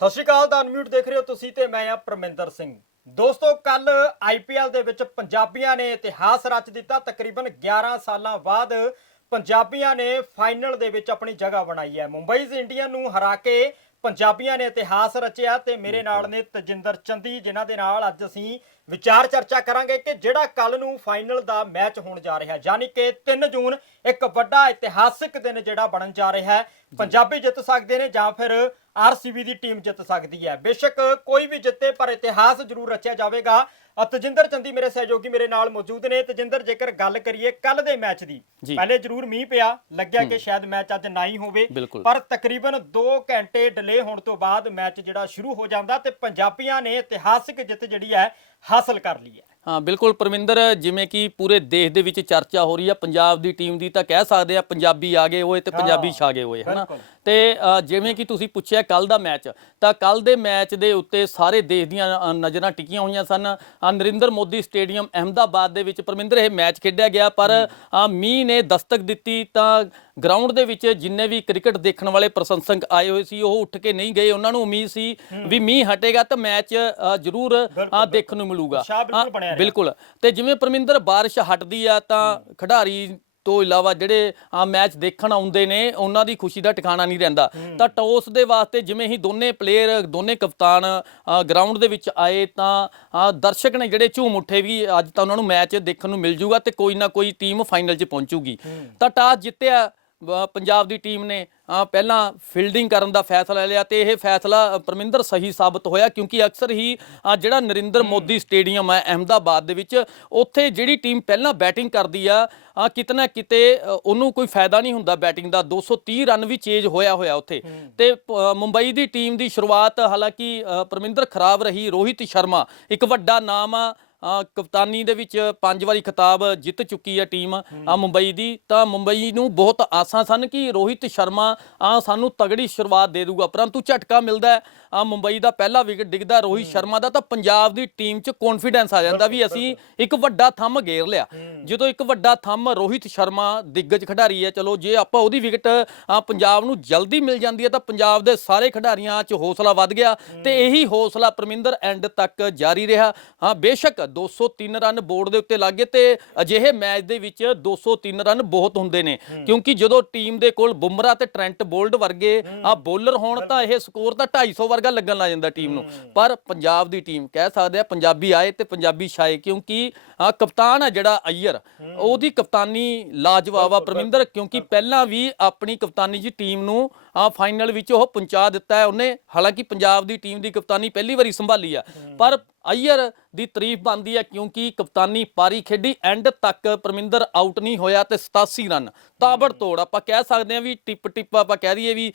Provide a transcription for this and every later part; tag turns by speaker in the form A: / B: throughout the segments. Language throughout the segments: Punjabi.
A: ਸਤਿ ਸ਼੍ਰੀ ਅਕਾਲ ਦਾ ਅਨਮਿਊਟ ਦੇਖ ਰਹੇ ਹੋ ਤੁਸੀਂ ਤੇ ਮੈਂ ਆ ਪਰਮਿੰਦਰ ਸਿੰਘ। ਦੋਸਤੋ ਕੱਲ ਆਈਪੀਐਲ ਦੇ ਵਿੱਚ ਪੰਜਾਬੀਆਂ ਨੇ ਇਤਿਹਾਸ ਰਚ ਦਿੱਤਾ। ਤਕਰੀਬਨ 11 ਸਾਲਾਂ ਬਾਅਦ ਪੰਜਾਬੀਆਂ ਨੇ ਫਾਈਨਲ ਦੇ ਵਿੱਚ ਆਪਣੀ ਜਗ੍ਹਾ ਬਣਾਈ ਹੈ। ਮੁੰਬਈ ਇੰਡੀਅਨ ਨੂੰ ਹਰਾ ਕੇ ਪੰਜਾਬੀਆਂ ਨੇ ਇਤਿਹਾਸ ਰਚਿਆ ਤੇ ਮੇਰੇ ਨਾਲ ਨੇ ਤਜਿੰਦਰ ਚੰਦੀ ਜਿਨ੍ਹਾਂ ਦੇ ਨਾਲ ਅੱਜ ਅਸੀਂ ਵਿਚਾਰ ਚਰਚਾ ਕਰਾਂਗੇ ਕਿ ਜਿਹੜਾ ਕੱਲ ਨੂੰ ਫਾਈਨਲ ਦਾ ਮੈਚ ਹੋਣ ਜਾ ਰਿਹਾ ਯਾਨੀ ਕਿ 3 ਜੂਨ ਇੱਕ ਵੱਡਾ ਇਤਿਹਾਸਿਕ ਦਿਨ ਜਿਹੜਾ ਬਣਨ ਜਾ ਰਿਹਾ ਹੈ। ਪੰਜਾਬੀ ਜਿੱਤ ਸਕਦੇ ਨੇ ਜਾਂ ਫਿਰ ਆਰਸੀਬੀ ਦੀ ਟੀਮ ਜਿੱਤ ਸਕਦੀ ਹੈ। ਬੇਸ਼ੱਕ ਕੋਈ ਵੀ ਜਿੱਤੇ ਪਰ ਇਤਿਹਾਸ ਜ਼ਰੂਰ ਰਚਿਆ ਜਾਵੇਗਾ। ਤਜਿੰਦਰ ਚੰਦੀ ਮੇਰੇ ਸਹਿਯੋਗੀ ਮੇਰੇ ਨਾਲ ਮੌਜੂਦ ਨੇ। ਤਜਿੰਦਰ ਜੇਕਰ ਗੱਲ ਕਰੀਏ ਕੱਲ ਦੇ ਮੈਚ ਦੀ। ਪਹਿਲੇ ਜ਼ਰੂਰ ਮੀਂਹ ਪਿਆ ਲੱਗਿਆ ਕਿ ਸ਼ਾਇਦ ਮੈਚ ਅੱਜ ਨਾ ਹੀ ਹੋਵੇ। ਪਰ ਤਕਰੀਬਨ 2 ਘੰਟੇ ਡਿਲੇ ਹੋਣ ਤੋਂ ਬਾਅਦ ਮੈਚ ਜਿਹੜਾ ਸ਼ੁਰੂ ਹੋ ਜਾਂਦਾ ਤੇ ਪੰਜਾਬੀਆਂ ਨੇ ਇਤਿਹਾਸਿਕ ਜਿੱਤ ਜਿਹੜੀ ਹੈ ਹਾਸਲ ਕਰ ਲਈ ਹਾਂ।
B: ਬਿਲਕੁਲ ਪਰਮਿੰਦਰ ਜਿਵੇਂ ਕਿ ਪੂਰੇ ਦੇਸ਼ ਦੇ ਵਿੱਚ ਚਰਚਾ ਹੋ ਰਹੀ ਆ ਪੰਜਾਬ ਦੀ ਟੀਮ ਦੀ ਤਾਂ ਕਹਿ ਸਕਦੇ ਆ ਪੰਜਾਬੀ ਆ ਗਏ ਹੋਏ ਤੇ ਪੰਜਾਬੀ ਛਾ ਗਏ ਹੋਏ ਹਨਾ। ਤੇ ਜਿਵੇਂ ਕਿ ਤੁਸੀਂ ਪੁੱਛਿਆ ਕੱਲ ਦਾ ਮੈਚ ਤਾਂ ਕੱਲ ਦੇ ਮੈਚ ਦੇ ਉੱਤੇ ਸਾਰੇ ਦੇਸ਼ ਦੀਆਂ ਨਜ਼ਰਾਂ ਟਿਕੀਆਂ ਹੋਈਆਂ ਸਨ। ਨਰਿੰਦਰ ਮੋਦੀ ਸਟੇਡੀਅਮ ਅਹਿਮਦਾਬਾਦ ਦੇ ਵਿੱਚ ਪਰਮਿੰਦਰ ਇਹ ਮੈਚ ਖੇਡਿਆ ਗਿਆ ਪਰ ਮੀਂਹ ਨੇ ਦਸਤਕ ਦਿੱਤੀ ਤਾਂ ਗਰਾਊਂਡ ਦੇ ਵਿੱਚ ਜਿੰਨੇ ਵੀ ਕ੍ਰਿਕਟ ਦੇਖਣ ਵਾਲੇ ਪ੍ਰਸ਼ੰਸਕ ਆਏ ਹੋਏ ਸੀ ਉਹ ਉੱਠ ਕੇ ਨਹੀਂ ਗਏ। ਉਹਨਾਂ ਨੂੰ ਉਮੀਦ ਸੀ ਵੀ ਮੀਂਹ ਹਟੇਗਾ ਤਾਂ ਮੈਚ ਜ਼ਰੂਰ ਦੇਖਣ ਨੂੰ ਮਿਲੂਗਾ।
A: ਬਿਲਕੁਲ
B: ਤੇ ਜਿਵੇਂ ਪਰਮਿੰਦਰ ਬਾਰਿਸ਼ ਹਟਦੀ ਆ ਤਾਂ ਖਿਡਾਰੀ ਤੋਂ ਇਲਾਵਾ ਜਿਹੜੇ ਆ ਮੈਚ ਦੇਖਣ ਆਉਂਦੇ ਨੇ ਉਹਨਾਂ ਦੀ ਖੁਸ਼ੀ ਦਾ ਟਿਕਾਣਾ ਨਹੀਂ ਰਹਿੰਦਾ। ਤਾਂ ਟੌਸ ਦੇ ਵਾਸਤੇ ਜਿਵੇਂ ਹੀ ਦੋਨੇ ਪਲੇਅਰ ਦੋਨੇ ਕਪਤਾਨ ਗਰਾਊਂਡ ਦੇ ਵਿੱਚ ਆਏ ਤਾਂ ਦਰਸ਼ਕ ਨੇ ਜਿਹੜੇ ਝੂਮ ਉੱਠੇ ਵੀ ਅੱਜ ਤਾਂ ਉਹਨਾਂ ਨੂੰ ਮੈਚ ਦੇਖਣ ਨੂੰ ਮਿਲ ਜੂਗਾ ਤੇ ਕੋਈ ਨਾ ਕੋਈ ਟੀਮ ਫਾਈਨਲ 'ਚ ਪਹੁੰਚੂਗੀ। ਤਾਂ ਟਾਸ ਜਿੱਤਿਆ ਪੰਜਾਬ ਦੀ ਟੀਮ ਨੇ ਪਹਿਲਾਂ ਫੀਲਡਿੰਗ ਕਰਨ ਦਾ ਫੈਸਲਾ ਲਿਆ ਤੇ ਇਹ ਫੈਸਲਾ ਪਰਮਿੰਦਰ ਸਹੀ ਸਾਬਤ ਹੋਇਆ ਕਿਉਂਕਿ ਅਕਸਰ ਹੀ ਜਿਹੜਾ ਨਰਿੰਦਰ ਮੋਦੀ ਸਟੇਡੀਅਮ ਹੈ ਅਹਿਮਦਾਬਾਦ ਦੇ ਵਿੱਚ ਉੱਥੇ ਜਿਹੜੀ ਟੀਮ ਪਹਿਲਾਂ ਬੈਟਿੰਗ ਕਰਦੀ ਆ ਅ, ਕਿਤੇ ਨਾ ਕਿਤੇ ਉਹਨੂੰ ਕੋਈ ਫਾਇਦਾ ਨਹੀਂ ਹੁੰਦਾ ਬੈਟਿੰਗ ਦਾ 230 ਰਨ ਵੀ ਚੇਜ ਹੋਇਆ ਹੋਇਆ ਉੱਥੇ। ਤੇ ਮੁੰਬਈ ਦੀ ਟੀਮ ਦੀ ਸ਼ੁਰੂਆਤ ਹਾਲਾਂਕਿ ਪਰਮਿੰਦਰ ਖਰਾਬ ਰਹੀ ਰੋਹਿਤ ਸ਼ਰਮਾ ਇੱਕ ਵੱਡਾ ਨਾਮ ਆ ਕਪਤਾਨੀ ਦੇ ਵਿੱਚ ਪੰਜ ਵਾਰੀ ਖਿਤਾਬ ਜਿੱਤ ਚੁੱਕੀ ਹੈ ਟੀਮ ਆ ਮੁੰਬਈ ਦੀ। ਤਾਂ ਮੁੰਬਈ ਨੂੰ ਬਹੁਤ ਆਸਾਂ ਸਨ ਕਿ ਰੋਹਿਤ ਸ਼ਰਮਾ ਆ ਸਾਨੂੰ ਤਗੜੀ ਸ਼ੁਰੂਆਤ ਦੇ ਦੂਗਾ ਪਰੰਤੂ ਝਟਕਾ ਮਿਲਦਾ ਹੈ। ਆ ਮੁੰਬਈ ਦਾ ਪਹਿਲਾ ਵਿਕਟ ਡਿੱਗਦਾ ਰੋਹਿਤ ਸ਼ਰਮਾ ਦਾ ਤਾਂ ਪੰਜਾਬ ਦੀ ਟੀਮ 'ਚ ਕੌਨਫੀਡੈਂਸ ਆ ਜਾਂਦਾ ਵੀ ਅਸੀਂ ਇੱਕ ਵੱਡਾ ਥੰਮ ਗੇਰ ਲਿਆ। ਜਦੋਂ ਇੱਕ ਵੱਡਾ ਥੰਮ ਰੋਹਿਤ ਸ਼ਰਮਾ ਦਿੱਗਜ ਖਿਡਾਰੀ ਹੈ ਚਲੋ ਜੇ ਆਪਾਂ ਉਹਦੀ ਵਿਕਟ ਪੰਜਾਬ ਨੂੰ ਜਲਦੀ ਮਿਲ ਜਾਂਦੀ ਹੈ ਤਾਂ ਪੰਜਾਬ ਦੇ ਸਾਰੇ ਖਿਡਾਰੀਆਂ 'ਚ ਹੌਸਲਾ ਵੱਧ ਗਿਆ ਤੇ ਇਹੀ ਹੌਸਲਾ ਪਰਮਿੰਦਰ ਐਂਡ ਤੱਕ ਜਾਰੀ ਰਿਹਾ। ਹਾਂ ਬੇਸ਼ੱਕ 203 ਰਨ ਬੋਰਡ ਦੇ ਉੱਤੇ ਲੱਗੇ ਤੇ ਅਜਿਹੇ ਮੈਚ ਦੇ ਵਿੱਚ 203 ਰਨ ਬਹੁਤ ਹੁੰਦੇ ਨੇ। ਕਿਉਂਕਿ ਜਦੋਂ ਟੀਮ ਦੇ ਕੋਲ ਬੁਮਰਾ ਤੇ ਟ੍ਰੈਂਟ ਬੋਲਡ ਵਰਗੇ ਆ ਬੋਲਰ ਹੋਣ ਤਾਂ ਇਹ ਸਕੋਰ ਤਾਂ 250 ਵਰਗਾ ਲੱਗਣ ਲੱਗ ਜਾਂਦਾ ਟੀਮ ਨੂੰ। ਪਰ ਪੰਜਾਬ ਦੀ ਟੀਮ ਕਹਿ ਸਕਦੇ ਆ ਪੰਜਾਬੀ ਆਏ ਤੇ ਪੰਜਾਬੀ ਛਾਏ ਕਿਉਂਕਿ ਕਪਤਾਨ ਆ ਜਿਹੜਾ ਅਈਰ ਉਹਦੀ ਕਪਤਾਨੀ ਲਾਜਵਾਬ ਆ ਪਰਮਿੰਦਰ ਕਿਉਂਕਿ ਪਹਿਲਾਂ ਵੀ ਆਪਣੀ ਕਪਤਾਨੀ ਜੀ ਟੀਮ ਨੂੰ ਆ ਫਾਈਨਲ ਵਿੱਚ ਉਹ ਪਹੁੰਚਾ ਦਿੱਤਾ ਹੈ। ਉਹਨੇ ਹਾਲਾਂਕਿ ਪੰਜਾਬ ਦੀ ਟੀਮ ਦੀ ਕਪਤਾਨੀ ਪਹਿਲੀ ਵਾਰੀ ਸੰਭਾਲੀ ਆ। ਪਰ ਅਈਰ ਦੀ ਤਾਰੀਫ ਬਣਦੀ ਹੈ ਕਿਉਂਕਿ ਕਪਤਾਨੀ ਪਾਰੀ ਖੇਡੀ ਐਂਡ ਤੱਕ ਪਰਮਿੰਦਰ ਆਊਟ ਨਹੀਂ ਹੋਇਆ ਤੇ 87 ਰਨ। ਤਾਬੜ ਤੋੜ ਆਪਾਂ ਕਹਿ ਸਕਦੇ ਹਾਂ ਵੀ ਟਿਪ ਟਿਪ ਆਪਾਂ ਕਹਿ ਦਈਏ ਵੀ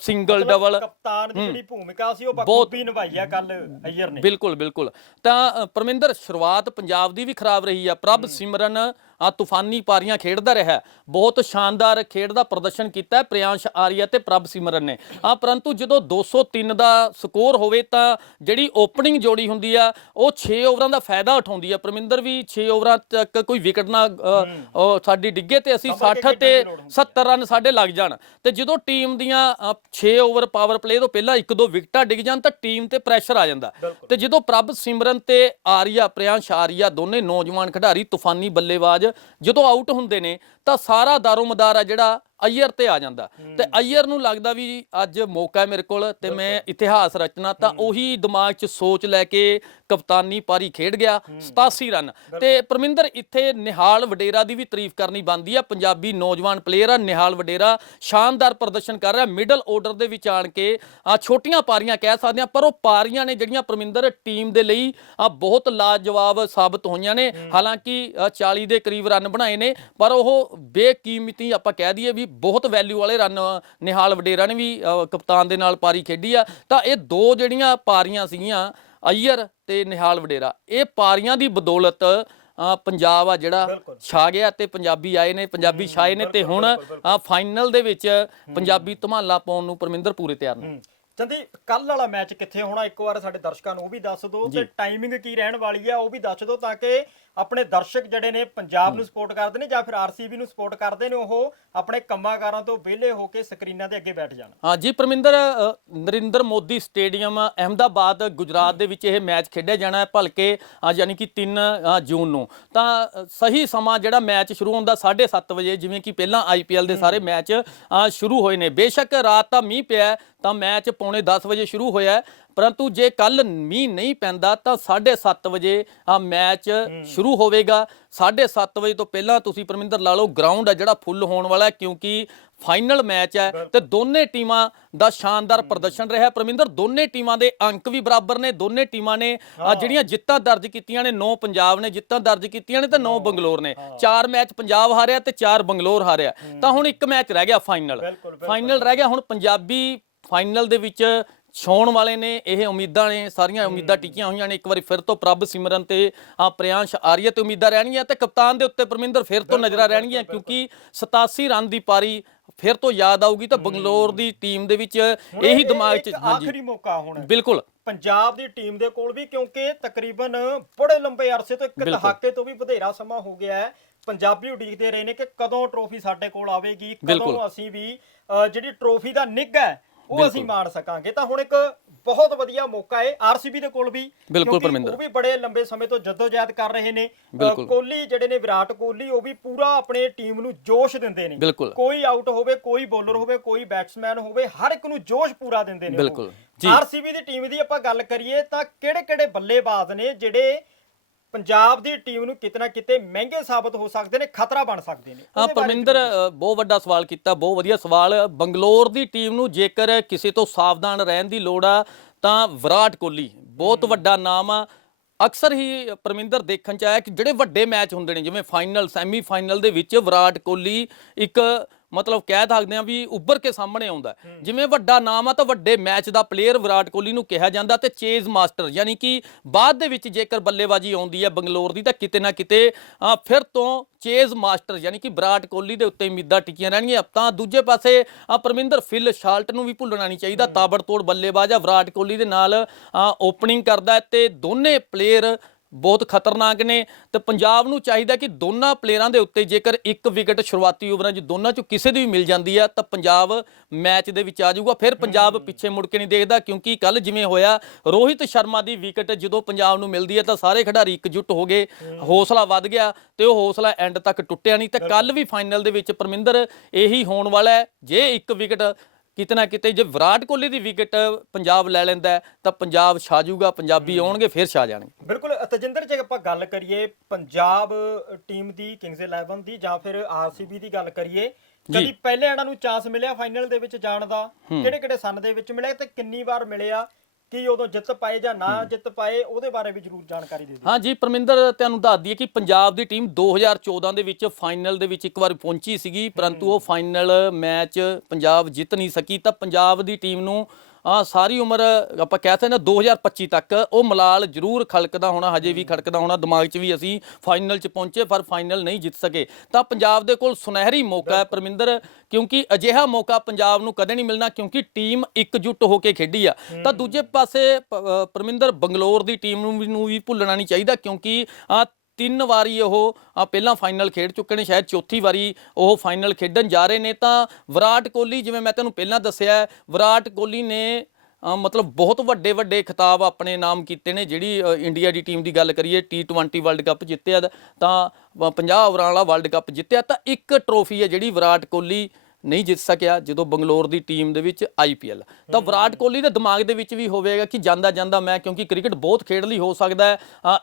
B: ਸਿੰਗਲ ਡਬਲ।
A: ਕਪਤਾਨ ਦੀ ਜਿਹੜੀ ਭੂਮਿਕਾ ਸੀ ਉਹ
B: ਬਹੁਤ-
A: ਬਖੂਬੀ ਨਿਭਾਈ ਆ ਕੱਲ ਅయ్యਰ ਨੇ।
B: ਬਿਲਕੁਲ ਬਿਲਕੁਲ। ਤਾਂ ਪਰਮਿੰਦਰ ਸ਼ੁਰੂਆਤ ਪੰਜਾਬ ਦੀ ਵੀ ਖਰਾਬ ਰਹੀ ਆ। ਪ੍ਰਭ ਸਿਮਰਨ ਤੂਫਾਨੀ ਪਾਰੀਆਂ ਖੇਡਦਾ ਰਿਹਾ ਬਹੁਤ ਸ਼ਾਨਦਾਰ ਖੇਡ ਦਾ ਪ੍ਰਦਰਸ਼ਨ ਕੀਤਾ ਪ੍ਰਿਆੰਸ਼ ਆਰੀਆ ਤੇ ਪ੍ਰਭ ਸਿਮਰਨ ਨੇ। ਆ ਪਰੰਤੂ ਜਦੋਂ 203 ਦਾ ਸਕੋਰ ਹੋਵੇ ਤਾਂ ਜਿਹੜੀ ਓਪਨਿੰਗ ਜੋੜੀ ਹੁੰਦੀ ਆ ਉਹ 6 ਓਵਰਾਂ ਦਾ ਫਾਇਦਾ ਉਠਾਉਂਦੀ ਆ। ਪਰਮਿੰਦਰ ਵੀ 6 ਓਵਰਾਂ ਤੱਕ ਕੋਈ ਵਿਕਟ ਨਾ ਸਾਡੀ ਡਿੱਗੇ ਤੇ ਅਸੀਂ
A: ਸੰਭਲ ਕੇ
B: 60 ਤੇ
A: ਖੇਡਣ ਦੀ ਲੋੜ ਹੁੰਦੀ
B: 70 ਰਨ ਸਾਡੇ ਲੱਗ ਜਾਣ। ਤੇ ਜਦੋਂ ਟੀਮ ਦੀਆਂ 6 ਓਵਰ ਪਾਵਰ ਪਲੇ ਤੋਂ ਪਹਿਲਾਂ ਇੱਕ ਦੋ ਵਿਕਟਾਂ ਡਿੱਗ ਜਾਣ ਤਾਂ ਟੀਮ ਤੇ ਪ੍ਰੈਸ਼ਰ ਆ ਜਾਂਦਾ। ਤੇ ਜਦੋਂ ਪ੍ਰਭ ਸਿਮਰਨ ਤੇ ਆਰੀਆ ਪ੍ਰਿਆੰਸ਼ ਆਰੀਆ ਦੋਨੇ ਨੌਜਵਾਨ ਖਿਡਾਰੀ ਤੂਫਾਨੀ ਬੱਲੇਬਾਜ਼ ਜਦੋਂ ਆਊਟ ਹੁੰਦੇ ਨੇ ਤਾਂ ਸਾਰਾ ਦਾਰੋਮਦਾਰ ਆ ਜਿਹੜਾ ਅਈਰ ਤੇ ਆ ਜਾਂਦਾ। ਤੇ ਅਈਰ ਨੂੰ ਲੱਗਦਾ ਵੀ ਅੱਜ ਮੌਕਾ ਹੈ ਮੇਰੇ ਕੋਲ ਤੇ ਮੈਂ ਇਤਿਹਾਸ ਰਚਨਾ ਤਾਂ ਉਹੀ ਦਿਮਾਗ 'ਚ ਸੋਚ ਲੈ ਕੇ ਕਪਤਾਨੀ ਪਾਰੀ ਖੇਡ ਗਿਆ 87 ਰਨ। ਤੇ ਪਰਮਿੰਦਰ ਇੱਥੇ ਨਿਹਾਲ ਵਡੇਰਾ ਦੀ ਵੀ ਤਾਰੀਫ ਕਰਨੀ ਬਣਦੀ ਆ। ਪੰਜਾਬੀ ਨੌਜਵਾਨ ਪਲੇਅਰ ਆ ਨਿਹਾਲ ਵਡੇਰਾ ਸ਼ਾਨਦਾਰ ਪ੍ਰਦਰਸ਼ਨ ਕਰ ਰਿਹਾ। ਮਿਡਲ ਆਰਡਰ ਦੇ ਵਿੱਚ ਆਣ ਕੇ ਆ ਛੋਟੀਆਂ ਪਾਰੀਆਂ ਕਹਿ ਸਕਦੇ ਆ ਪਰ ਉਹ ਪਾਰੀਆਂ ਨੇ ਜਿਹੜੀਆਂ ਪਰਮਿੰਦਰ ਟੀਮ ਦੇ ਲਈ ਆ ਬਹੁਤ ਲਾਜਵਾਬ ਸਾਬਤ ਹੋਈਆਂ ਨੇ। ਹਾਲਾਂਕਿ ਅ, 40 ਦੇ ਕਰੀਬ ਰਨ ਬਣਾਏ ਨੇ ਪਰ ਉਹ ਬੇਕੀਮਤੀ ਆਪਾਂ ਕਹਿ ਦਈਏ ਵੀ ਬਹੁਤ ਵੈਲਿਊ ਵਾਲੇ ਰਨ ਨਿਹਾਲ ਵਡੇਰਾ ਨੇ ਵੀ ਕਪਤਾਨ ਦੇ ਨਾਲ ਪਾਰੀ ਖੇਡੀ ਆ। ਤਾਂ ਇਹ ਦੋ ਜਿਹੜੀਆਂ ਪਾਰੀਆਂ ਸੀਗੀਆਂ ਅਈਰ ਤੇ ਨਿਹਾਲ ਵਡੇਰਾ ਇਹ ਪਾਰੀਆਂ ਦੀ ਬਦੌਲਤ ਪੰਜਾਬ ਆ ਜਿਹੜਾ। ਛਾ ਗਿਆ ਤੇ ਪੰਜਾਬੀ ਆਏ ਨੇ ਪੰਜਾਬੀ ਛਾਏ ਨੇ ਤੇ ਹੁਣ ਫਾਈਨਲ ਦੇ ਵਿੱਚ ਪੰਜਾਬੀ ਧਮਾਲਾ ਪਾਉਣ ਨੂੰ ਪਰਮਿੰਦਰ ਪੂਰੇ ਤਿਆਰ ਨੇ।
A: ਚੰਦੀ ਕੱਲ ਵਾਲਾ ਮੈਚ ਕਿੱਥੇ ਹੋਣਾ? ਇੱਕ ਵਾਰ ਸਾਡੇ ਦਰਸ਼ਕਾਂ ਨੂੰ ਉਹ ਵੀ ਦੱਸ ਦਿਓ ਤੇ ਟਾਈਮਿੰਗ ਕੀ ਰਹਿਣ ਵਾਲੀ ਹੈ ਉਹ ਵੀ ਦੱਸ ਦਿਓ ਤਾਂ ਕਿ ਆਪਣੇ ਦਰਸ਼ਕ ਜਿਹੜੇ ਨੇ ਪੰਜਾਬ ਨੂੰ ਸਪੋਰਟ ਕਰਦੇ ਨੇ ਜਾਂ ਫਿਰ ਆਰਸੀਬੀ ਨੂੰ ਸਪੋਰਟ ਕਰਦੇ ਨੇ ਉਹ ਆਪਣੇ ਕੰਮਾਂ-ਕਾਰਾਂ ਤੋਂ ਵਿਹਲੇ ਹੋ ਕੇ ਸਕਰੀਨਾਂ ਦੇ ਅੱਗੇ ਬੈਠ ਜਾਣ।
B: ਹਾਂ ਜੀ ਪਰਮਿੰਦਰ ਨਰਿੰਦਰ ਮੋਦੀ ਸਟੇਡੀਅਮ ਅਹਿਮਦਾਬਾਦ ਗੁਜਰਾਤ ਦੇ ਵਿੱਚ ਇਹ ਮੈਚ ਖੇਡਿਆ ਜਾਣਾ ਹੈ ਭਲਕੇ ਯਾਨੀ ਕਿ 3 ਅ, ਜੂਨ ਨੂੰ। ਤਾਂ ਸਹੀ ਸਮਾਂ ਜਿਹੜਾ ਮੈਚ ਸ਼ੁਰੂ ਹੁੰਦਾ 7:30 ਵਜੇ ਜਿਵੇਂ ਕਿ ਪਹਿਲਾਂ ਆਈਪੀਐਲ ਦੇ ਸਾਰੇ ਮੈਚ ਸ਼ੁਰੂ ਹੋਏ ਨੇ। ਬੇਸ਼ੱਕ ਰਾਤ ਤਾਂ ਮੀਂਹ ਪਿਆ ਤਾਂ ਮੈਚ ਪੌਣੇ 10 ਵਜੇ ਸ਼ੁਰੂ ਹੋਇਆ ਪਰੰਤੂ ਜੇ ਕੱਲ ਮੀਂਹ ਨਹੀਂ ਪੈਂਦਾ ਤਾਂ 7:30 ਵਜੇ ਆ ਮੈਚ ਸ਼ੁਰੂ ਹੋਵੇਗਾ। 7:30 ਵਜੇ ਤੋਂ ਪਹਿਲਾਂ ਤੁਸੀਂ ਪਰਮਿੰਦਰ ਲਾ ਲਓ ਗਰਾਊਂਡ ਹੈ ਜਿਹੜਾ ਫੁੱਲ ਹੋਣ ਵਾਲਾ ਹੈ ਕਿਉਂਕਿ ਫਾਈਨਲ ਮੈਚ ਹੈ ਤੇ ਦੋਨੇ ਟੀਮਾਂ ਦਾ ਸ਼ਾਨਦਾਰ ਪ੍ਰਦਰਸ਼ਨ ਰਿਹਾ। ਪਰਮਿੰਦਰ ਦੋਨੇ ਟੀਮਾਂ ਦੇ ਅੰਕ ਵੀ ਬਰਾਬਰ ਨੇ। ਦੋਨੇ ਟੀਮਾਂ ਨੇ ਆ ਜਿਹੜੀਆਂ ਜਿੱਤਾਂ ਦਰਜ ਕੀਤੀਆਂ ਨੇ 9 ਪੰਜਾਬ ਨੇ ਜਿੱਤਾਂ ਦਰਜ ਕੀਤੀਆਂ ਨੇ ਤੇ 9 ਬੰਗਲੌਰ ਨੇ। ਚਾਰ ਮੈਚ ਪੰਜਾਬ ਹਾਰਿਆ ਤੇ ਚਾਰ ਬੰਗਲੌਰ ਹਾਰਿਆ। ਤਾਂ ਹੁਣ ਇੱਕ ਮੈਚ ਰਹਿ ਗਿਆ ਫਾਈਨਲ। ਫਾਈਨਲ ਰਹਿ ਗਿਆ। ਹੁਣ ਪੰਜਾਬੀ ਫਾਈਨਲ ਦੇ ਵਿੱਚ ਛਾਉਣ ਵਾਲੇ ਨੇ ਇਹ ਉਮੀਦਾਂ ਨੇ ਸਾਰੀਆਂ ਉਮੀਦਾਂ ਟਿਕੀਆਂ ਹੋਈਆਂ ਨੇ। ਇੱਕ ਵਾਰੀ ਫਿਰ ਤੋਂ ਪ੍ਰਭ ਸਿਮਰਨ ਤੇ ਆ ਪ੍ਰਿਆੰਸ਼ ਆਰੀਆ ਤੇ ਉਮੀਦਾਂ ਰਹਿਣਗੀਆਂ ਤੇ ਕਪਤਾਨ ਦੇ ਉੱਤੇ ਪਰਮਿੰਦਰ ਫਿਰ ਤੋਂ ਨਜ਼ਰਾਂ ਰਹਿਣਗੀਆਂ ਕਿਉਂਕਿ 87 ਰਨ ਦੀ ਪਾਰੀ ਫਿਰ ਤੋਂ ਯਾਦ ਆਊਗੀ ਤਾਂ ਬੰਗਲੌਰ ਦੀ ਟੀਮ ਦੇ ਵਿੱਚ ਇਹੀ ਦਿਮਾਗ 'ਚ ਹਾਂਜੀ।
A: ਆਖਰੀ ਮੌਕਾ ਹੁਣ।
B: ਬਿਲਕੁਲ।
A: ਪੰਜਾਬ ਦੀ ਟੀਮ ਦੇ ਕੋਲ ਵੀ ਕਿਉਂਕਿ ਤਕਰੀਬਨ ਬੜੇ ਲੰਬੇ ਅਰਸੇ ਤੋਂ ਇੱਕ
B: ਬਿਲਕੁਲ।
A: ਦਹਾਕੇ ਤੋਂ ਵੀ ਵਧੇਰਾ ਸਮਾਂ ਹੋ ਗਿਆ ਹੈ। ਪੰਜਾਬੀ ਉਡੀਕਦੇ ਰਹੇ ਨੇ ਕਿ ਕਦੋਂ ਟਰੋਫੀ ਸਾਡੇ ਕੋਲ ਆਵੇਗੀ
B: ਬਿਲਕੁਲ।
A: ਕਦੋਂ ਅਸੀਂ ਵੀ ਅ, ਜਿਹੜੀ ਟਰੋਫੀ ਦਾ ਨਿੱਘ ਹੈ ਉਹ ਅਸੀਂ। ਮਾਣ ਸਕਾਂਗੇ ਤਾਂ ਹੁਣ ਇੱਕ ਬਹੁਤ ਵਧੀਆ ਮੌਕਾ ਹੈ ਆਰਸੀਬੀ ਦੇ ਕੋਲ ਵੀ
B: ਬਿਲਕੁਲ ਪਰਮਿੰਦਰ।
A: ਉਹ ਵੀ ਬੜੇ ਲੰਬੇ ਸਮੇਂ ਤੋਂ ਜਦੋਜਹਿਦ ਕਰ ਰਹੇ ਨੇ। ਕੋਹਲੀ ਜਿਹੜੇ ਨੇ ਵਿਰਾਟ ਕੋਹਲੀ ਉਹ ਵੀ ਪੂਰਾ ਆਪਣੇ ਟੀਮ ਨੂੰ ਜੋਸ਼ ਦਿੰਦੇ ਨੇ। ਕੋਈ ਆਊਟ ਹੋਵੇ ਕੋਈ ਬੋਲਰ ਹੋਵੇ ਕੋਈ ਬੈਟਸਮੈਨ ਹੋਵੇ ਹਰ ਇੱਕ ਨੂੰ ਜੋਸ਼ ਪੂਰਾ ਦਿੰਦੇ ਨੇ।
B: ਬਿਲਕੁਲ।
A: ਆਰਸੀਬੀ ਦੀ ਟੀਮ ਦੀ ਆਪਾਂ ਗੱਲ ਕਰੀਏ ਤਾਂ ਕਿਹੜੇ-ਕਿਹੜੇ ਬੱਲੇਬਾਜ਼ ਨੇ ਜਿਹੜੇ ਪੰਜਾਬ ਦੀ ਟੀਮ ਨੂੰ ਕਿਤਨਾ ਕਿਤੇ ਮਹਿੰਗੇ ਸਾਬਤ ਹੋ ਸਕਦੇ ਨੇ ਖਤਰਾ ਬਣ ਸਕਦੇ ਨੇ।
B: ਹਾਂ ਪਰਮਿੰਦਰ ਬਹੁਤ ਵੱਡਾ ਸਵਾਲ ਕੀਤਾ ਬਹੁਤ ਵਧੀਆ ਸਵਾਲ। ਬੰਗਲੌਰ ਦੀ ਟੀਮ ਨੂੰ ਜੇਕਰ ਕਿਸੇ ਤੋਂ ਸਾਵਧਾਨ ਰਹਿਣ ਦੀ ਲੋੜ ਆ ਤਾਂ ਵਿਰਾਟ ਕੋਹਲੀ ਬਹੁਤ ਵੱਡਾ ਨਾਮ ਆ। ਅਕਸਰ ਹੀ ਪਰਮਿੰਦਰ ਦੇਖਣ ਚ ਆਇਆ ਕਿ ਜਿਹੜੇ ਵੱਡੇ ਮੈਚ ਹੁੰਦੇ ਨੇ ਜਿਵੇਂ ਫਾਈਨਲ ਸੈਮੀ ਫਾਈਨਲ ਦੇ ਵਿੱਚ ਵਿਰਾਟ ਕੋਹਲੀ ਇੱਕ ਮਤਲਬ ਕਹਿ ਸਕਦੇ ਆ ਵੀ ਉੱਭਰ ਕੇ ਸਾਹਮਣੇ ਆਉਂਦਾ। ਜਿਵੇਂ ਵੱਡਾ ਨਾਮ ਆ ਤਾਂ ਵੱਡੇ ਮੈਚ ਦਾ ਪਲੇਅਰ ਵਿਰਾਟ ਕੋਹਲੀ ਨੂੰ ਕਿਹਾ ਜਾਂਦਾ ਤੇ ਚੇਜ਼ ਮਾਸਟਰ ਯਾਨੀ ਕਿ ਬਾਅਦ ਦੇ ਵਿੱਚ ਜੇਕਰ ਬੱਲੇਬਾਜ਼ੀ ਆਉਂਦੀ ਹੈ ਬੰਗਲੌਰ ਦੀ ਤਾਂ ਕਿਤੇ ਨਾ ਕਿਤੇ ਫਿਰ ਤੋਂ ਚੇਜ਼ ਮਾਸਟਰ ਯਾਨੀ ਕਿ ਵਿਰਾਟ ਕੋਹਲੀ ਦੇ ਉੱਤੇ ਉਮੀਦਾਂ ਟਿਕੀਆਂ ਰਹਿਣਗੀਆਂ। ਤਾਂ ਦੂਜੇ ਪਾਸੇ ਪਰਮਿੰਦਰ ਫਿਲ ਸ਼ਾਲਟ ਨੂੰ ਵੀ ਭੁੱਲਣਾ ਨਹੀਂ ਚਾਹੀਦਾ। ਤਾਬੜਤੋੜ ਬੱਲੇਬਾਜ਼ ਆ ਵਿਰਾਟ ਕੋਹਲੀ ਦੇ ਨਾਲ ਓਪਨਿੰਗ ਕਰਦਾ ਤੇ ਦੋਨੇ ਪਲੇਅਰ ਬਹੁਤ ਖਤਰਨਾਕ ਨੇ ਤੇ ਪੰਜਾਬ ਨੂੰ ਚਾਹੀਦਾ ਕਿ ਦੋਨਾਂ ਪਲੇਅਰਾਂ ਦੇ ਉੱਤੇ ਜੇਕਰ ਇੱਕ ਵਿਕਟ ਸ਼ੁਰੂਆਤੀ ਓਵਰਾਂ 'ਚ ਦੋਨਾਂ 'ਚੋਂ ਕਿਸੇ ਦੀ ਵੀ ਮਿਲ ਜਾਂਦੀ ਹੈ ਤਾਂ ਪੰਜਾਬ ਮੈਚ ਦੇ ਵਿੱਚ ਆ ਜਾਊਗਾ। ਫਿਰ ਪੰਜਾਬ ਪਿੱਛੇ ਮੁੜ ਕੇ ਨਹੀਂ ਦੇਖਦਾ ਕਿਉਂਕਿ ਕੱਲ ਜਿਵੇਂ ਹੋਇਆ ਰੋਹਿਤ ਸ਼ਰਮਾ ਦੀ ਵਿਕਟ ਜਦੋਂ ਪੰਜਾਬ ਨੂੰ ਮਿਲਦੀ ਹੈ ਤਾਂ ਸਾਰੇ ਖਿਡਾਰੀ ਇਕਜੁੱਟ ਹੋ ਗਏ ਹੌਸਲਾ ਵੱਧ ਗਿਆ ਤੇ ਉਹ ਹੌਸਲਾ ਐਂਡ ਤੱਕ ਟੁੱਟਿਆ ਨਹੀਂ। ਤੇ ਕੱਲ ਵੀ ਫਾਈਨਲ ਦੇ ਵਿੱਚ ਪਰਮਿੰਦਰ ਇਹੀ ਹੋਣ ਵਾਲਾ ਹੈ ਜੇ ਇੱਕ ਵਿਕਟ ਕਿਤੇ ਨਾ ਕਿਤੇ ਜੇ ਵਿਰਾਟ ਕੋਹਲੀ ਦੀ ਵਿਕਟ ਪੰਜਾਬ ਲੈ ਲੈਂਦਾ ਤਾਂ ਪੰਜਾਬ ਛਾ ਜਾਊਗਾ ਪੰਜਾਬੀ ਆਉਣਗੇ ਫਿਰ ਛਾ ਜਾਣਗੇ।
A: ਬਿਲਕੁਲ ਤਜਿੰਦਰ ਜੇ ਆਪਾਂ ਗੱਲ ਕਰੀਏ ਪੰਜਾਬ ਟੀਮ ਦੀ ਕਿੰਗਸ 11 ਦੀ ਜਾਂ ਫਿਰ ਆਰਸੀਬੀ ਦੀ ਗੱਲ ਕਰੀਏ ਕਦੀ ਪਹਿਲੇ ਇਹਨਾਂ ਨੂੰ ਚਾਂਸ ਮਿਲਿਆ ਫਾਈਨਲ ਦੇ ਵਿੱਚ ਜਾਣ ਦਾ? ਕਿਹੜੇ-ਕਿਹੜੇ ਸੰਨ ਦੇ ਵਿੱਚ ਮਿਲਿਆ ਤੇ ਕਿੰਨੀ ਵਾਰ ਮਿਲਿਆ? ਕੀ ਉਦੋਂ ਜਿੱਤ ਪਾਏ ਜਾਂ ਨਾ ਜਿੱਤ ਪਾਏ ਉਹਦੇ ਬਾਰੇ ਵੀ ਜ਼ਰੂਰ ਜਾਣਕਾਰੀ ਦੇ ਦਿਓ।
B: ਹਾਂ ਜੀ ਪਰਮਿੰਦਰ ਤੁਹਾਨੂੰ ਦੱਸ ਦਈਏ ਕਿ ਪੰਜਾਬ ਦੀ ਟੀਮ 2014 ਦੇ ਵਿੱਚ ਫਾਈਨਲ ਦੇ ਵਿੱਚ ਇੱਕ ਵਾਰ ਪਹੁੰਚੀ ਸੀਗੀ ਪਰੰਤੂ ਉਹ ਫਾਈਨਲ ਮੈਚ ਪੰਜਾਬ ਜਿੱਤ ਨਹੀਂ ਸਕੀ ਤਾਂ ਪੰਜਾਬ ਦੀ ਟੀਮ ਨੂੰ ਸਾਰੀ ਉਮਰ ਆਪਾਂ ਕਹਿ ਸਕਦੇ ਹਾਂ 2025 ਤੱਕ ਉਹ ਮਲਾਲ ਜ਼ਰੂਰ ਖਲਕਦਾ ਹੋਣਾ ਹਜੇ ਵੀ ਖੜਕਦਾ ਹੋਣਾ ਦਿਮਾਗ 'ਚ ਵੀ ਅਸੀਂ ਫਾਈਨਲ 'ਚ ਪਹੁੰਚੇ ਪਰ ਫਾਈਨਲ ਨਹੀਂ ਜਿੱਤ ਸਕੇ। ਤਾਂ ਪੰਜਾਬ ਦੇ ਕੋਲ ਸੁਨਹਿਰੀ ਮੌਕਾ ਹੈ ਪਰਮਿੰਦਰ ਕਿਉਂਕਿ ਅਜਿਹਾ ਮੌਕਾ ਪੰਜਾਬ ਨੂੰ ਕਦੇ ਨਹੀਂ ਮਿਲਣਾ ਕਿਉਂਕਿ ਟੀਮ ਇਕਜੁੱਟ ਹੋ ਕੇ ਖੇਡੀ ਆ। ਤਾਂ ਦੂਜੇ ਪਾਸੇ ਪਰਮਿੰਦਰ ਬੰਗਲੌਰ ਦੀ ਟੀਮ ਨੂੰ ਵੀ- ਨੂੰ ਵੀ ਭੁੱਲਣਾ ਨਹੀਂ ਚਾਹੀਦਾ ਕਿਉਂਕਿ ਤਿੰਨ ਵਾਰੀ ਉਹ ਪਹਿਲਾਂ ਫਾਈਨਲ ਖੇਡ ਚੁੱਕੇ ਨੇ, ਸ਼ਾਇਦ ਚੌਥੀ ਵਾਰੀ ਉਹ ਫਾਈਨਲ ਖੇਡਣ ਜਾ ਰਹੇ ਨੇ। ਤਾਂ ਵਿਰਾਟ ਕੋਹਲੀ, ਜਿਵੇਂ ਮੈਂ ਤੁਹਾਨੂੰ ਪਹਿਲਾਂ ਦੱਸਿਆ, ਵਿਰਾਟ ਕੋਹਲੀ ਨੇ ਮਤਲਬ ਬਹੁਤ ਵੱਡੇ ਵੱਡੇ ਖਿਤਾਬ ਆਪਣੇ ਨਾਮ ਕੀਤੇ ਨੇ, ਜਿਹੜੀ ਇੰਡੀਆ ਦੀ ਟੀਮ ਦੀ ਗੱਲ ਕਰੀਏ T20 ਵਰਲਡ ਕੱਪ ਜਿੱਤਿਆ, ਤਾਂ 50 ਓਵਰਾਂ ਵਾਲਾ ਵਰਲਡ ਕੱਪ ਜਿੱਤਿਆ, ਤਾਂ ਇੱਕ ਟਰੋਫੀ ਹੈ ਜਿਹੜੀ ਵਿਰਾਟ ਕੋਹਲੀ ਨਹੀਂ ਜਿੱਤ ਸਕਿਆ ਜਦੋਂ ਬੰਗਲੌਰ ਦੀ ਟੀਮ ਦੇ ਵਿੱਚ ਆਈਪੀਐਲ ਤਾਂ ਵਿਰਾਟ ਕੋਹਲੀ ਦੇ ਦਿਮਾਗ ਦੇ ਵਿੱਚ ਵੀ ਹੋਵੇਗਾ ਕਿ ਜਾਂਦਾ ਜਾਂਦਾ ਮੈਂ ਕਿਉਂਕਿ ਕ੍ਰਿਕਟ ਬਹੁਤ ਖੇਡ ਲਈ ਹੋ ਸਕਦਾ ਹੈ।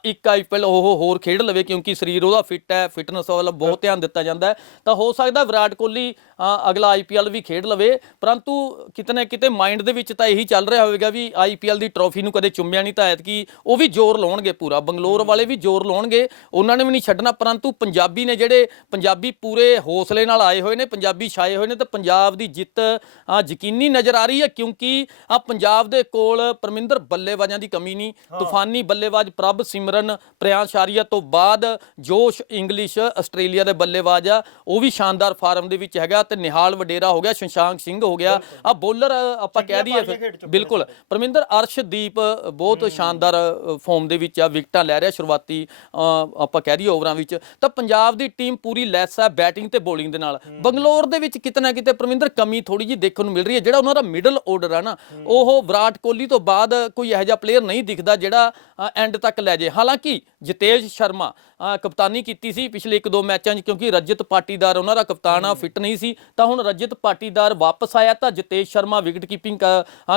B: ਇੱਕ ਆਈਪੀਐਲ ਉਹ ਹੋਰ ਖੇਡ ਲਵੇ ਕਿਉਂਕਿ ਸਰੀਰ ਉਹਦਾ ਫਿੱਟ ਹੈ ਫਿਟਨੈਸ ਵੱਲ ਬਹੁਤ ਧਿਆਨ ਦਿੱਤਾ ਜਾਂਦਾ ਹੈ। ਤਾਂ ਹੋ ਸਕਦਾ ਵਿਰਾਟ ਕੋਹਲੀ ਅਗਲਾ ਆਈਪੀਐਲ ਵੀ ਖੇਡ ਲਵੇ ਪਰੰਤੂ ਕਿਤੇ ਨਾ ਕਿਤੇ ਮਾਈਂਡ ਦੇ ਵਿੱਚ ਤਾਂ ਇਹੀ ਚੱਲ ਰਿਹਾ ਹੋਵੇਗਾ ਵੀ ਆਈਪੀਐਲ ਦੀ ਟਰੋਫੀ ਨੂੰ ਕਦੇ ਚੁੰਮਿਆ ਨਹੀਂ ਤਾਂ ਐਤਕੀ ਉਹ ਵੀ ਜ਼ੋਰ ਲਾਉਣਗੇ ਪੂਰਾ। ਬੰਗਲੌਰ ਵਾਲੇ ਵੀ ਜ਼ੋਰ ਲਾਉਣਗੇ ਉਹਨਾਂ ਨੇ ਵੀ ਨਹੀਂ ਛੱਡਣਾ ਪਰੰਤੂ ਪੰਜਾਬੀ ਨੇ ਜਿਹੜੇ ਪੰਜਾਬੀ ਪੂਰੇ ਹੌਸਲੇ ਨਾਲ ਆਏ ਹੋਏ ਨੇ ਪੰਜਾਬੀ ਛਾਏ ਹੋਏ ਨੇ ਨੇ ਤੇ ਪੰਜਾਬ ਦੀ ਜਿੱਤ ਆ ਯਕੀਨੀ ਨਜ਼ਰ ਆ ਰਹੀ ਹੈ ਕਿਉਂਕਿ ਆ ਪੰਜਾਬ ਦੇ ਕੋਲ ਪਰਮਿੰਦਰ ਬੱਲੇਬਾਜ਼ਾਂ ਦੀ ਕਮੀ ਨਹੀਂ ਤੂਫਾਨੀ ਬੱਲੇਬਾਜ਼ ਪ੍ਰਭ ਸਿਮਰਨ ਪ੍ਰਿਆਂਸ਼ ਆਰੀਆ ਤੋਂ ਬਾਅਦ ਜੋਸ਼ ਇੰਗਲਿਸ਼ ਆਸਟ੍ਰੇਲੀਆ ਦੇ ਬੱਲੇਬਾਜ਼ ਆ ਉਹ ਵੀ ਸ਼ਾਨਦਾਰ ਫਾਰਮ ਦੇ ਵਿੱਚ ਹੈਗਾ ਤੇ ਨਿਹਾਲ ਵਡੇਰਾ ਹੋ ਗਿਆ ਸ਼ਸ਼ਾਂਕ ਸਿੰਘ ਹੋ ਗਿਆ। ਆ ਬੋਲਰ ਆਪਾਂ ਕਹਿ ਦਈਏ ਫਿਰ ਬਿਲਕੁਲ। ਪਰਮਿੰਦਰ ਅਰਸ਼ਦੀਪ ਬਹੁਤ ਸ਼ਾਨਦਾਰ ਫਾਰਮ ਦੇ ਵਿੱਚ ਆ ਵਿਕਟਾਂ ਲੈ ਰਿਹਾ ਸ਼ੁਰੂਆਤੀ ਆਪਾਂ ਕਹਿ ਦਈਏ ਓਵਰਾਂ ਵਿੱਚ। ਤਾਂ ਪੰਜਾਬ ਦੀ ਟੀਮ ਪੂਰੀ ਲੈਸ ਹੈ ਬੈਟਿੰਗ ਤੇ ਬੋਲਿੰਗ ਦੇ ਨਾਲ। ਬੰਗਲੌਰ ਦੇ ਵਿੱਚ ਕਿਤੇ ਨਾ ਕਿਤੇ ਪਰਮਿੰਦਰ ਕਮੀ ਥੋੜੀ ਜਿਹੀ ਦੇਖਣ ਨੂੰ ਮਿਲ ਰਹੀ ਹੈ। ਜਿਹੜਾ ਉਹਨਾਂ ਦਾ ਮਿਡਲ ਆਰਡਰ ਆ ਨਾ, ਉਹ ਵਿਰਾਟ ਕੋਹਲੀ ਤੋਂ ਬਾਅਦ ਕੋਈ ਇਹੋ ਜਿਹਾ ਪਲੇਅਰ ਨਹੀਂ ਦਿਖਦਾ ਜਿਹੜਾ ਐਂਡ ਤੱਕ ਲੈ ਜੇ। ਹਾਲਾਂਕਿ ਜਿਤੇਸ਼ ਸ਼ਰਮਾ ਕਪਤਾਨੀ ਕੀਤੀ ਸੀ ਪਿਛਲੇ 1-2 ਮੈਚਾਂ 'ਚ ਕਿਉਂਕਿ ਰਜਤ ਪਾਟੀਦਾਰ ਉਹਨਾਂ ਦਾ ਕਪਤਾਨ ਆ ਫਿੱਟ ਨਹੀਂ ਸੀ। ਤਾਂ ਹੁਣ ਰਜਤ ਪਾਟੀਦਾਰ ਵਾਪਸ ਆਇਆ ਤਾਂ ਜਿਤੇਸ਼ ਸ਼ਰਮਾ ਵਿਕਟ ਕੀਪਿੰਗ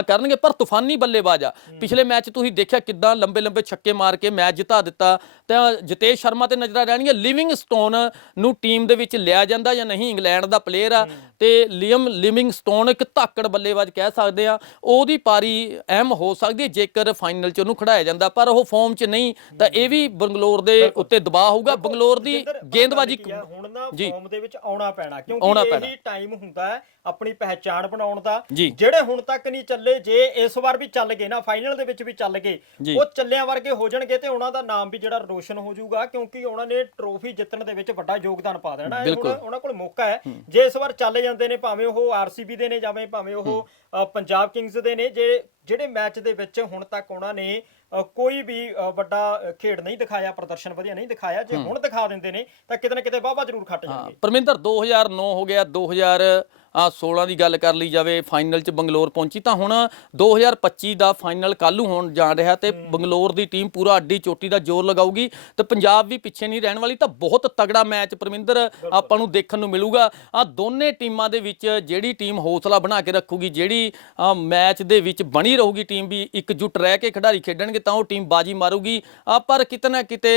B: ਕਰਨਗੇ। ਪਰ ਤੂਫਾਨੀ ਬੱਲੇਬਾਜ਼ ਆ। ਪਿਛਲੇ ਮੈਚ ਤੁਸੀਂ ਦੇਖਿਆ ਕਿੱਦਾਂ ਲੰਬੇ ਲੰਬੇ ਛੱਕੇ ਮਾਰ ਕੇ ਮੈਚ ਜਿਤਾ ਦਿੱਤਾ। ਤਾਂ ਜਿਤੇਸ਼ ਸ਼ਰਮਾ ਤੇ ਨਜ਼ਰਾਂ ਰਹਿਣਗੀਆਂ। ਲਿਵਿੰਗ ਸਟੋਨ ਨੂੰ ਟੀਮ ਦੇ ਵਿੱਚ ਲਿਆ ਜਾਂਦਾ ਜਾਂ ਨਹੀਂ? ਇੰਗਲੈਂਡ ਦਾ ਪਲੇਅਰ ਆ। ਤੇ ਲਿਅਮ ਲਿਵਿੰਗ ਸਟੋਨ ਇੱਕ ਧਾਕੜ ਬੱਲੇਬਾਜ਼ ਕਹਿ ਸਕਦੇ ਆ ਉਹਦੀ ਪਾਰੀ ਅਹਿਮ ਹੋ ਸਕਦੀ ਹੈ ਜੇਕਰ ਫਾਈਨਲ 'ਚ ਉਹਨੂੰ ਖੜਾਇਆ ਜਾਂਦਾ ਪਰ ਉਹ ਫਾਰਮ 'ਚ ਨਹੀਂ ਤਾਂ ਇਹ ਵੀ ਬੰਗਲੌਰ ਦੇ ਉੱਤੇ ਦਬਾਅ ਹੋਊਗਾ ਬੰਗਲੌਰ ਦੀ ਗੇਂਦਬਾਜ਼ੀ
A: ਹੁਣ ਨਾ। ਫਾਰਮ ਦੇ ਵਿੱਚ ਆਉਣਾ ਪੈਣਾ ਕਿਉਂਕਿ। ਇਹੀ ਟਾਈਮ ਹੁੰਦਾ ਹੈ ਆਪਣੀ ਪਹਿਚਾਣ ਬਣਾਉਣ ਦਾ। ਜਿਹੜੇ ਹੁਣ ਤੱਕ ਨਹੀਂ ਚੱਲੇ ਜੇ ਇਸ ਵਾਰ ਵੀ ਚੱਲ ਗਏ ਨਾ ਫਾਈਨਲ ਦੇ ਵਿੱਚ ਵੀ ਚੱਲ ਗਏ। ਉਹ ਚੱਲਿਆਂ ਵਰਗੇ ਹੋ ਜਾਣਗੇ ਤੇ ਉਹਨਾਂ ਦਾ ਨਾਮ ਵੀ ਜਿਹੜਾ ਰੋਸ਼ਨ ਹੋ ਜਾਊਗਾ ਕਿਉਂਕਿ ਉਹਨਾਂ ਨੇ ਟਰੋਫੀ ਜਿੱਤਣ ਦੇ ਵਿੱਚ ਵੱਡਾ ਯੋਗਦਾਨ ਪਾ ਦੇਣਾ। ਹੁਣ ਉਹਨਾਂ ਕੋਲ ਮੌਕਾ ਹੈ ਜੇ ਇਸ ਵਾਰ ਚੱਲ ਜਾਂਦੇ ਨੇ ਭਾਵੇਂ ਉਹ ਆਰਸੀਬੀ ਦੇ ਨੇ ਜਾਵੇਂ ਭਾਵੇਂ ਉਹ ਪੰਜਾਬ ਕਿੰਗਸ ਦੇ ਨੇ ਜੇ ਜਿਹੜੇ ਮੈਚ ਦੇ ਵਿੱਚ ਹੁਣ ਤੱਕ ਉਹਨਾਂ ਨੇ ਕੋਈ ਵੀ ਵੱਡਾ ਖੇਡ ਨਹੀਂ ਦਿਖਾਇਆ ਪ੍ਰਦਰਸ਼ਨ ਵਧੀਆ ਨਹੀਂ ਦਿਖਾਇਆ ਜੇ ਹੁਣ ਦਿਖਾ ਦਿੰਦੇ ਨੇ ਤਾਂ ਕਿਤੇ ਨਾ ਕਿਤੇ ਵਾਹਵਾ ਜ਼ਰੂਰ ਖੱਟ ਜਾਣਗੇ।
B: ਪਰਮਿੰਦਰ 2009 ਹੋ ਗਿਆ 2016 ਦੀ ਗੱਲ ਕਰ ਲਈ ਜਾਵੇ ਫਾਈਨਲ 'ਚ ਬੰਗਲੌਰ ਪਹੁੰਚੀ ਤਾਂ ਹੁਣ 2025 ਦਾ ਫਾਈਨਲ ਕੱਲ੍ਹ ਹੋਣ ਜਾ ਰਿਹਾ ਤੇ ਬੰਗਲੌਰ ਦੀ ਟੀਮ ਪੂਰਾ ਅੱਡੀ ਚੋਟੀ ਦਾ ਜ਼ੋਰ ਲਗਾਊਗੀ ਤੇ ਪੰਜਾਬ ਵੀ ਪਿੱਛੇ ਨਹੀਂ ਰਹਿਣ ਵਾਲੀ ਤਾਂ ਬਹੁਤ ਤਗੜਾ ਮੈਚ ਪਰਮਿੰਦਰ ਆਪਾਂ ਨੂੰ ਦੇਖਣ ਨੂੰ ਮਿਲੂਗਾ। ਆ ਦੋਨੇ ਟੀਮਾਂ ਦੇ ਵਿੱਚ ਜਿਹੜੀ ਟੀਮ ਹੌਸਲਾ ਬਣਾ ਕੇ ਰੱਖੂਗੀ ਜਿਹੜੀ ਮੈਚ ਦੇ ਵਿੱਚ ਬਣੀ ਰਹੂਗੀ ਟੀਮ ਵੀ ਇਕਜੁੱਟ ਰਹਿ ਕੇ ਖਿਡਾਰੀ ਖੇਡਣਗੇ ਤਾਂ ਉਹ ਟੀਮ ਬਾਜੀ ਮਾਰੂਗੀ। ਆ ਪਰ ਕਿਤੇ ਨਾ ਕਿਤੇ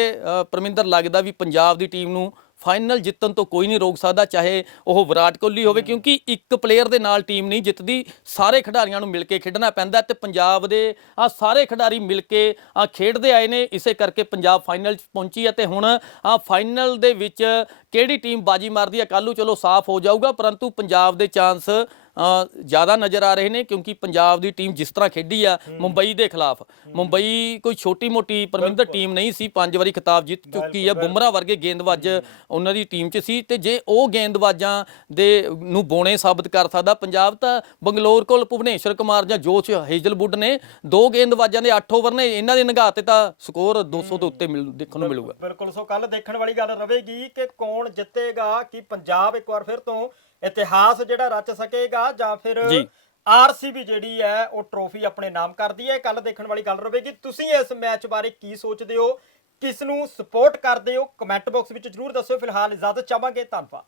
B: ਪਰਮਿੰਦਰ, ਲੱਗਦਾ ਵੀ ਪੰਜਾਬ ਦੀ ਟੀਮ ਨੂੰ ਫਾਈਨਲ ਜਿੱਤਣ ਤੋਂ ਕੋਈ ਨਹੀਂ ਰੋਕ ਸਕਦਾ, ਚਾਹੇ ਉਹ ਵਿਰਾਟ ਕੋਹਲੀ ਹੋਵੇ, ਕਿਉਂਕਿ ਇੱਕ ਪਲੇਅਰ ਦੇ ਨਾਲ ਟੀਮ ਨਹੀਂ ਜਿੱਤਦੀ। ਸਾਰੇ ਖਿਡਾਰੀਆਂ ਨੂੰ ਮਿਲ ਕੇ ਖੇਡਣਾ ਪੈਂਦਾ ਤੇ ਪੰਜਾਬ ਦੇ ਆ ਸਾਰੇ ਖਿਡਾਰੀ ਮਿਲ ਕੇ ਆ ਖੇਡਦੇ ਆਏ ਨੇ। ਇਸੇ ਕਰਕੇ ਪੰਜਾਬ ਫਾਈਨਲ 'ਚ ਪਹੁੰਚੀ ਹੈ ਤੇ ਹੁਣ ਆ ਫਾਈਨਲ ਦੇ ਵਿੱਚ ਕਿਹੜੀ ਟੀਮ ਬਾਜੀ ਮਾਰਦੀ ਹੈ ਕੱਲ੍ਹ ਨੂੰ ਚਲੋ ਸਾਫ਼ ਹੋ ਜਾਊਗਾ, ਪਰੰਤੂ ਪੰਜਾਬ ਦੇ ਚਾਂਸ ਜ਼ਿਆਦਾ ਨਜ਼ਰ ਆ ਰਹੇ ਨੇ ਕਿਉਂਕਿ ਪੰਜਾਬ ਦੀ ਟੀਮ ਜਿਸ ਤਰ੍ਹਾਂ ਖੇਡੀ ਆ ਮੁੰਬਈ ਦੇ ਖਿਲਾਫ। ਮੁੰਬਈ ਕੋਈ ਛੋਟੀ ਮੋਟੀ ਪਰਮਿੰਦਰ ਟੀਮ ਨਹੀਂ ਸੀ ਪੰਜ ਵਾਰੀ ਖਿਤਾਬ ਜਿੱਤ ਚੁੱਕੀ ਆ ਬੁਮਰਾ ਵਰਗੇ ਗੇਂਦਬਾਜ਼ ਉਹਨਾਂ ਦੀ ਟੀਮ 'ਚ ਸੀ ਤੇ ਜੇ ਉਹ ਗੇਂਦਬਾਜ਼ਾਂ ਦੇ ਨੂੰ ਬੋਣੇ ਸਾਬਤ ਕਰ ਸਕਦਾ ਪੰਜਾਬ ਤਾਂ ਬੰਗਲੌਰ ਕੋਲ ਭੁਵਨੇਸ਼ਵਰ ਕੁਮਾਰ ਜਾਂ ਜੋਸ਼ ਹੇਜ਼ਲਵੁੱਡ ਨੇ ਦੋ ਗੇਂਦਬਾਜ਼ਾਂ ਦੇ 8 ਓਵਰ ਨੇ ਇਹਨਾਂ ਦੇ ਨਿਗਾਹ ਤੇ ਤਾਂ ਸਕੋਰ 200 ਦੇ ਉੱਤੇ ਦੇਖਣ ਨੂੰ ਮਿਲੂਗਾ।
A: ਬਿਲਕੁਲ ਸੋ ਕੱਲ ਦੇਖਣ ਵਾਲੀ ਗੱਲ ਰਵੇਗੀ ਕਿ ਕੌਣ ਜਿੱਤੇਗਾ ਕਿ ਪੰਜਾਬ ਇੱਕ ਵਾਰ ਫਿਰ ਤੋਂ ਇਤਿਹਾਸ ਜਿਹੜਾ ਰਚ ਸਕੇਗਾ ਜਾਂ ਫਿਰ। ਆਰਸੀਬੀ ਜਿਹੜੀ ਹੈ ਉਹ ਟਰੋਫੀ ਆਪਣੇ ਨਾਮ ਕਰਦੀ ਹੈ। ਕੱਲ ਦੇਖਣ ਵਾਲੀ ਗੱਲ ਰਵੇਗੀ ਤੁਸੀਂ ਇਸ ਮੈਚ ਬਾਰੇ ਕੀ ਸੋਚਦੇ ਹੋ? ਕਿਸ ਨੂੰ ਸਪੋਰਟ ਕਰਦੇ ਹੋ? ਕਮੈਂਟ ਬਾਕਸ ਵਿੱਚ ਜਰੂਰ ਦੱਸਿਓ। ਫਿਲਹਾਲ ਇਜਾਜ਼ਤ ਚਾਹਾਂਗੇ। ਧੰਨਵਾਦ।